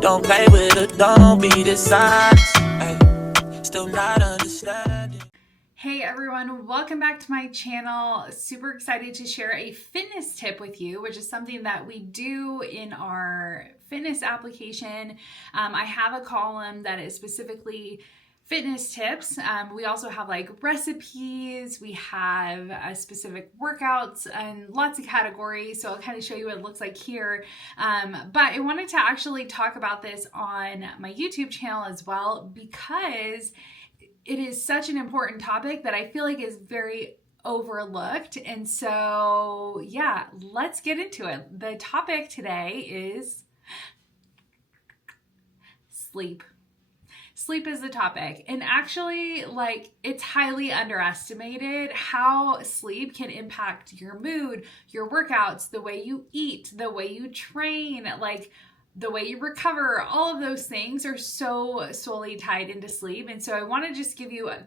Don't play with it, don't be dishonest. Ay, still not understanding. Hey everyone, welcome back to my channel. Super excited to share a fitness tip with you, which is something that we do in our fitness application. I have a column that is specifically fitness tips. We also have like recipes, we have specific workouts and lots of categories. So I'll kind of show you what it looks like here. But I wanted to actually talk about this on my YouTube channel as well, because it is such an important topic that I feel like is very overlooked. And so, yeah, let's get into it. The topic today is sleep. Sleep is the topic. And actually, like, it's highly underestimated how sleep can impact your mood, your workouts, the way you eat, the way you train, like the way you recover. All of those things are so solely tied into sleep. And so I want to just give you some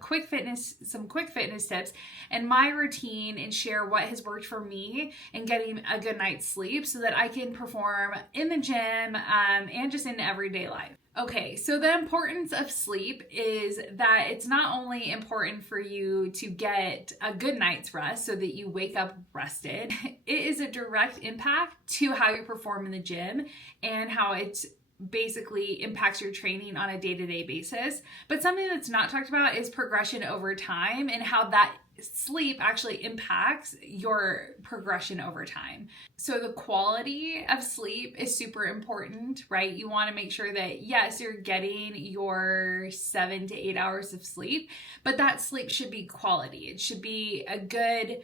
quick fitness tips and my routine and share what has worked for me in getting a good night's sleep so that I can perform in the gym and just in everyday life. Okay, so the importance of sleep is that it's not only important for you to get a good night's rest so that you wake up rested, it is a direct impact to how you perform in the gym and how it basically impacts your training on a day-to-day basis. But something that's not talked about is progression over time and how that sleep actually impacts your progression over time. So the quality of sleep is super important, right? You want to make sure that yes, you're getting your 7 to 8 hours of sleep, but that sleep should be quality. It should be a good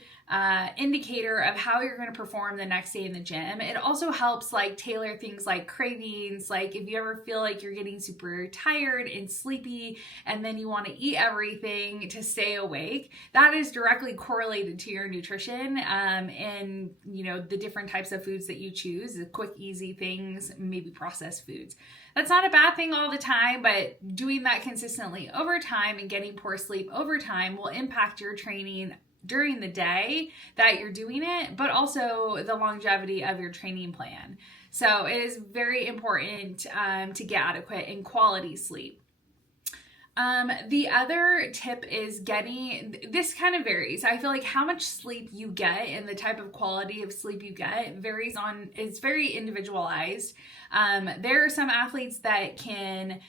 indicator of how you're going to perform the next day in the gym. It also helps like tailor things like cravings. Like if you ever feel like you're getting super tired and sleepy and then you want to eat everything to stay awake, that is directly correlated to your nutrition and the different types of foods that you choose, the quick, easy things, maybe processed foods. That's not a bad thing all the time, but doing that consistently over time and getting poor sleep over time will impact your training during the day that you're doing it, but also the longevity of your training plan. So it is very important to get adequate and quality sleep. The other tip is this kind of varies. I feel like how much sleep you get and the type of quality of sleep you get it's very individualized. There are some athletes that can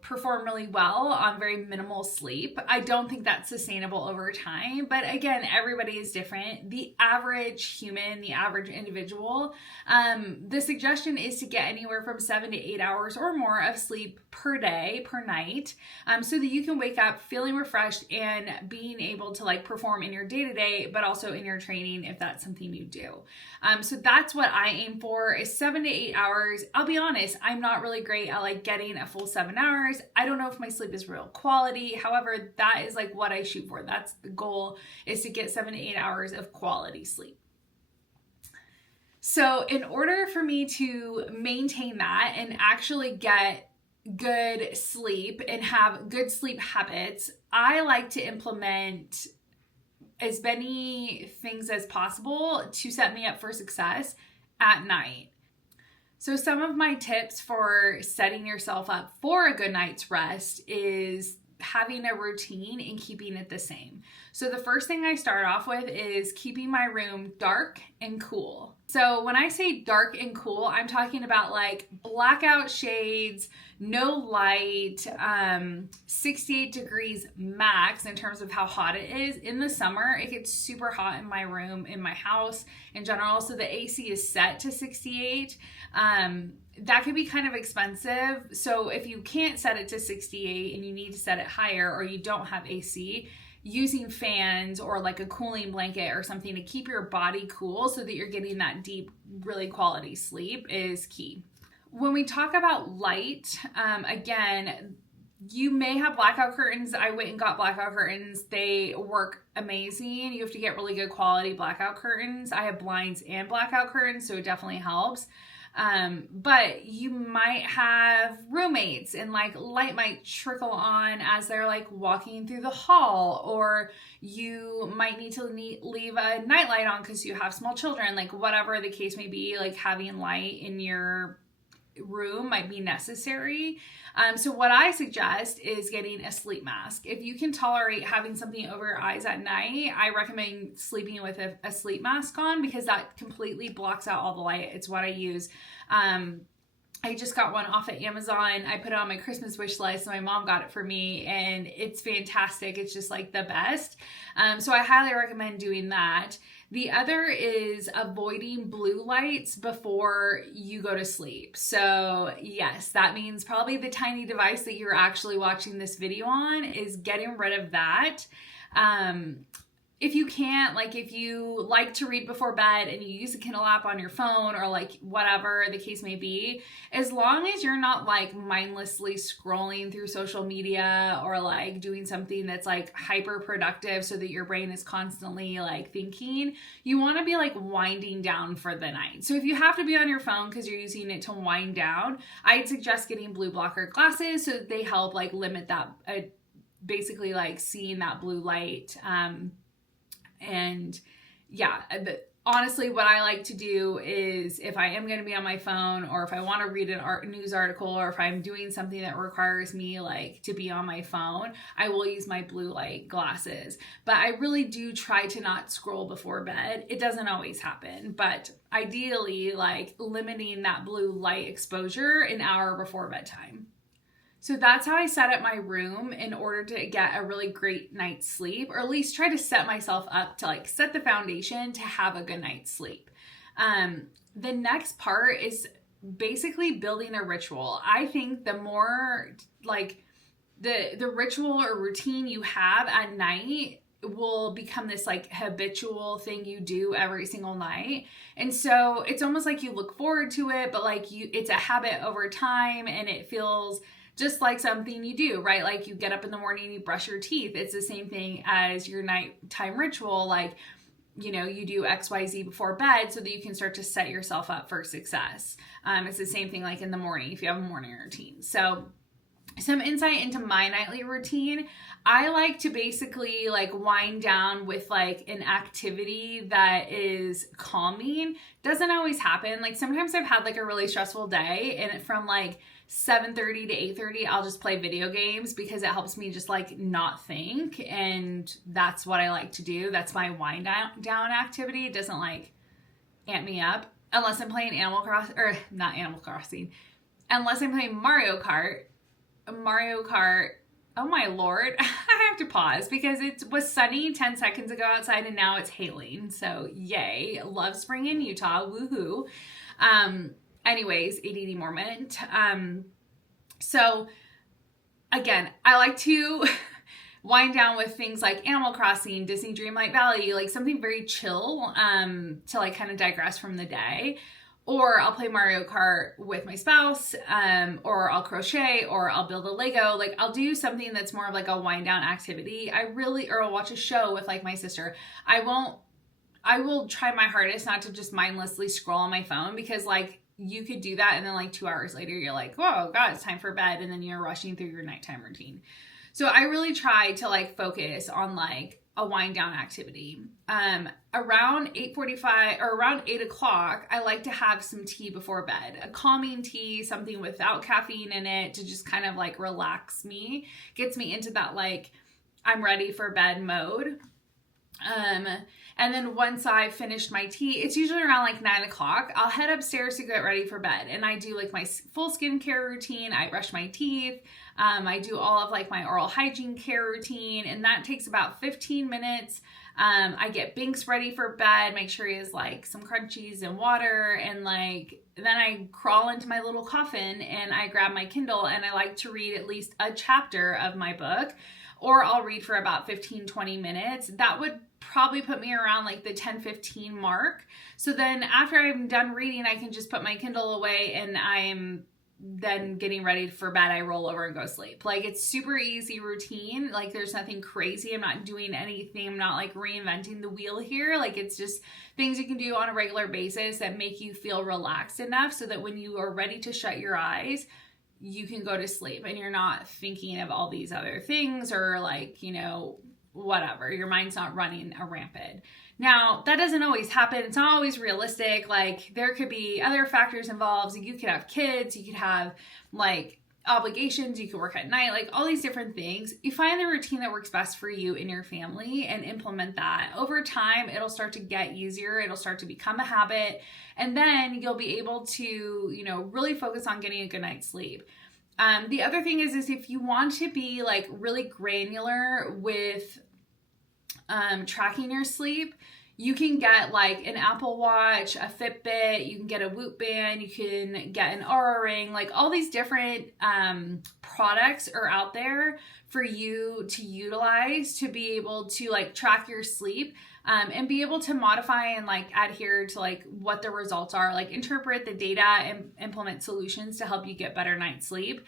perform really well on very minimal sleep. I don't think that's sustainable over time, but again, everybody is different. The average human, the average individual, the suggestion is to get anywhere from 7 to 8 hours or more of sleep per day, per night, so that you can wake up feeling refreshed and being able to like perform in your day-to-day, but also in your training if that's something you do. So that's what I aim for is 7 to 8 hours. I'll be honest, I'm not really great at like getting a full 7 hours. I don't know if my sleep is real quality. However, that is like what I shoot for. That's the goal, is to get 7 to 8 hours of quality sleep. So in order for me to maintain that and actually get good sleep and have good sleep habits, I like to implement as many things as possible to set me up for success at night. So some of my tips for setting yourself up for a good night's rest is having a routine and keeping it the same. So the first thing I start off with is keeping my room dark and cool. So when I say dark and cool, I'm talking about like blackout shades, no light, 68 degrees max in terms of how hot it is. In the summer, it gets super hot in my room, in my house in general. So the AC is set to 68. That could be kind of expensive. So if you can't set it to 68 and you need to set it higher, or you don't have AC, using fans or like a cooling blanket or something to keep your body cool so that you're getting that deep, really quality sleep is key. When we talk about light, again, you may have blackout curtains. I went and got blackout curtains. They work amazing. You have to get really good quality blackout curtains. I have blinds and blackout curtains, so it definitely helps. But you might have roommates and like light might trickle on as they're like walking through the hall, or you might need to leave a nightlight on because you have small children, like whatever the case may be, like having light in your room might be necessary. So what I suggest is getting a sleep mask. If you can tolerate having something over your eyes at night, I recommend sleeping with a sleep mask on, because that completely blocks out all the light. It's what I use. I just got one off of Amazon. I put it on my Christmas wish list. My mom got it for me and it's fantastic. It's just like the best. So I highly recommend doing that. The other is avoiding blue lights before you go to sleep. So yes, that means probably the tiny device that you're actually watching this video on is getting rid of that. If you can't, like if you like to read before bed and you use a Kindle app on your phone, or like whatever the case may be, as long as you're not like mindlessly scrolling through social media or like doing something that's like hyper productive so that your brain is constantly like thinking, you want to be like winding down for the night. So if you have to be on your phone because you're using it to wind down, I'd suggest getting blue blocker glasses so that they help like limit that, basically like seeing that blue light. And yeah, honestly, what I like to do is if I am going to be on my phone, or if I want to read a news article, or if I'm doing something that requires me like to be on my phone, I will use my blue light glasses. But I really do try to not scroll before bed. It doesn't always happen, but ideally like limiting that blue light exposure an hour before bedtime. So that's how I set up my room in order to get a really great night's sleep, or at least try to set myself up to like set the foundation to have a good night's sleep. The next part is basically building a ritual. I think the more like the ritual or routine you have at night will become this like habitual thing you do every single night. And so it's almost like you look forward to it, but like it's a habit over time, and it feels just like something you do, right? Like you get up in the morning, you brush your teeth. It's the same thing as your nighttime ritual. Like, you know, you do XYZ before bed so that you can start to set yourself up for success. It's the same thing like in the morning if you have a morning routine. So some insight into my nightly routine. I like to basically like wind down with like an activity that is calming. Doesn't always happen. Like sometimes I've had like a really stressful day, and from like 7:30 to 8:30, I'll just play video games because it helps me just like not think. And that's what I like to do. That's my wind down activity. It doesn't like amp me up unless I'm playing unless I'm playing Mario Kart. Oh my Lord. I have to pause because it was sunny 10 seconds ago outside and now it's hailing. So yay. Love spring in Utah. Woohoo. Anyways, ADD moment. So again, I like to wind down with things like Animal Crossing, Disney Dreamlight Valley, like something very chill, to like kind of digress from the day. Or I'll play Mario Kart with my spouse, or I'll crochet, or I'll build a Lego. Like I'll do something that's more of like a wind down activity. Or I'll watch a show with like my sister. I will try my hardest not to just mindlessly scroll on my phone, because like you could do that and then like 2 hours later you're like, whoa, God, it's time for bed. And then you're rushing through your nighttime routine. So I really try to like focus on like a wind down activity. Around 8:45 or around 8 o'clock, I like to have some tea before bed, a calming tea, something without caffeine in it, to just kind of like relax me, gets me into that like I'm ready for bed mode. And then once I finished my tea, it's usually around like 9 o'clock, I'll head upstairs to get ready for bed. And I do like my full skincare routine. I brush my teeth. I do all of like my oral hygiene care routine, and that takes about 15 minutes. I get Binks ready for bed, make sure he has like some crunchies and water, and like, then I crawl into my little coffin and I grab my Kindle, and I like to read at least a chapter of my book, or I'll read for about 15-20 minutes. That would probably put me around like the 10-15 mark. So then after I'm done reading, I can just put my Kindle away and I'm then getting ready for bed, I roll over and go sleep. Like, it's super easy routine. Like, there's nothing crazy. I'm not doing anything. I'm not like reinventing the wheel here. Like, it's just things you can do on a regular basis that make you feel relaxed enough so that when you are ready to shut your eyes, you can go to sleep and you're not thinking of all these other things or like, you know, whatever. Your mind's not running rampant. Now, that doesn't always happen. It's not always realistic. Like, there could be other factors involved. You could have kids, you could have like obligations, you could work at night, like all these different things. You find the routine that works best for you and your family and implement that. Over time, it'll start to get easier. It'll start to become a habit. And then you'll be able to, you know, really focus on getting a good night's sleep. The other thing is if you want to be like really granular with tracking your sleep, you can get like an Apple Watch, a Fitbit, you can get a Whoop band, you can get an Aura ring, like all these different products are out there for you to utilize to be able to like track your sleep and be able to modify and like adhere to like what the results are, like interpret the data and implement solutions to help you get better night's sleep.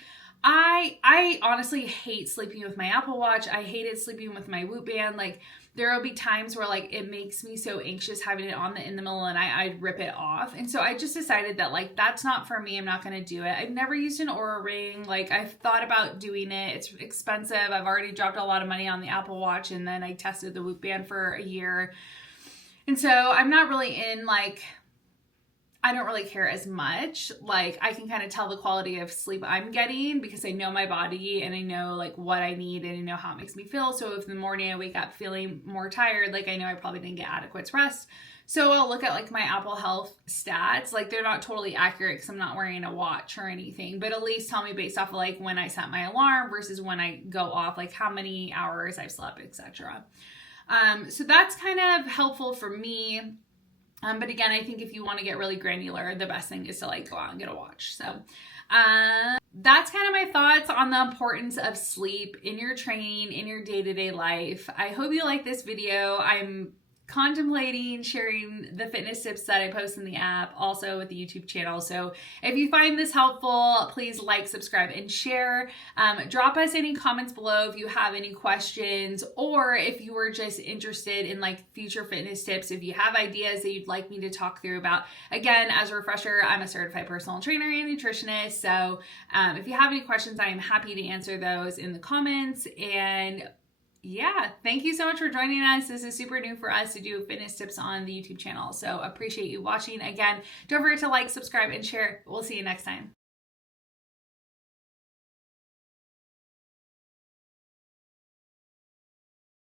I honestly hate sleeping with my Apple Watch. I hated sleeping with my Whoop band. Like, there will be times where like it makes me so anxious having it on in the middle of the night, I'd rip it off. And so I just decided that like, that's not for me. I'm not going to do it. I've never used an Aura ring. Like, I've thought about doing it. It's expensive. I've already dropped a lot of money on the Apple Watch, and then I tested the Whoop band for a year. And so I'm not really in like, I don't really care as much. Like, I can kind of tell the quality of sleep I'm getting because I know my body and I know like what I need and I know how it makes me feel. So if in the morning I wake up feeling more tired, like I know I probably didn't get adequate rest. So I'll look at like my Apple Health stats. Like, they're not totally accurate because I'm not wearing a watch or anything, but at least tell me based off of like when I set my alarm versus when I go off, like how many hours I've slept, etc. So that's kind of helpful for me. But again, I think if you want to get really granular, the best thing is to like go out and get a watch. So that's kind of my thoughts on the importance of sleep in your training, in your day-to-day life. I hope you like this video. I'm contemplating sharing the fitness tips that I post in the app also with the YouTube channel. So if you find this helpful, please like, subscribe, and share. Drop us any comments below if you have any questions, or if you were just interested in like future fitness tips, if you have ideas that you'd like me to talk through about. Again, as a refresher, I'm a certified personal trainer and nutritionist. So if you have any questions, I am happy to answer those in the comments. And yeah, thank you so much for joining us. This is super new for us to do fitness tips on the YouTube channel. So appreciate you watching. Again, don't forget to like, subscribe, and share. We'll see you next time.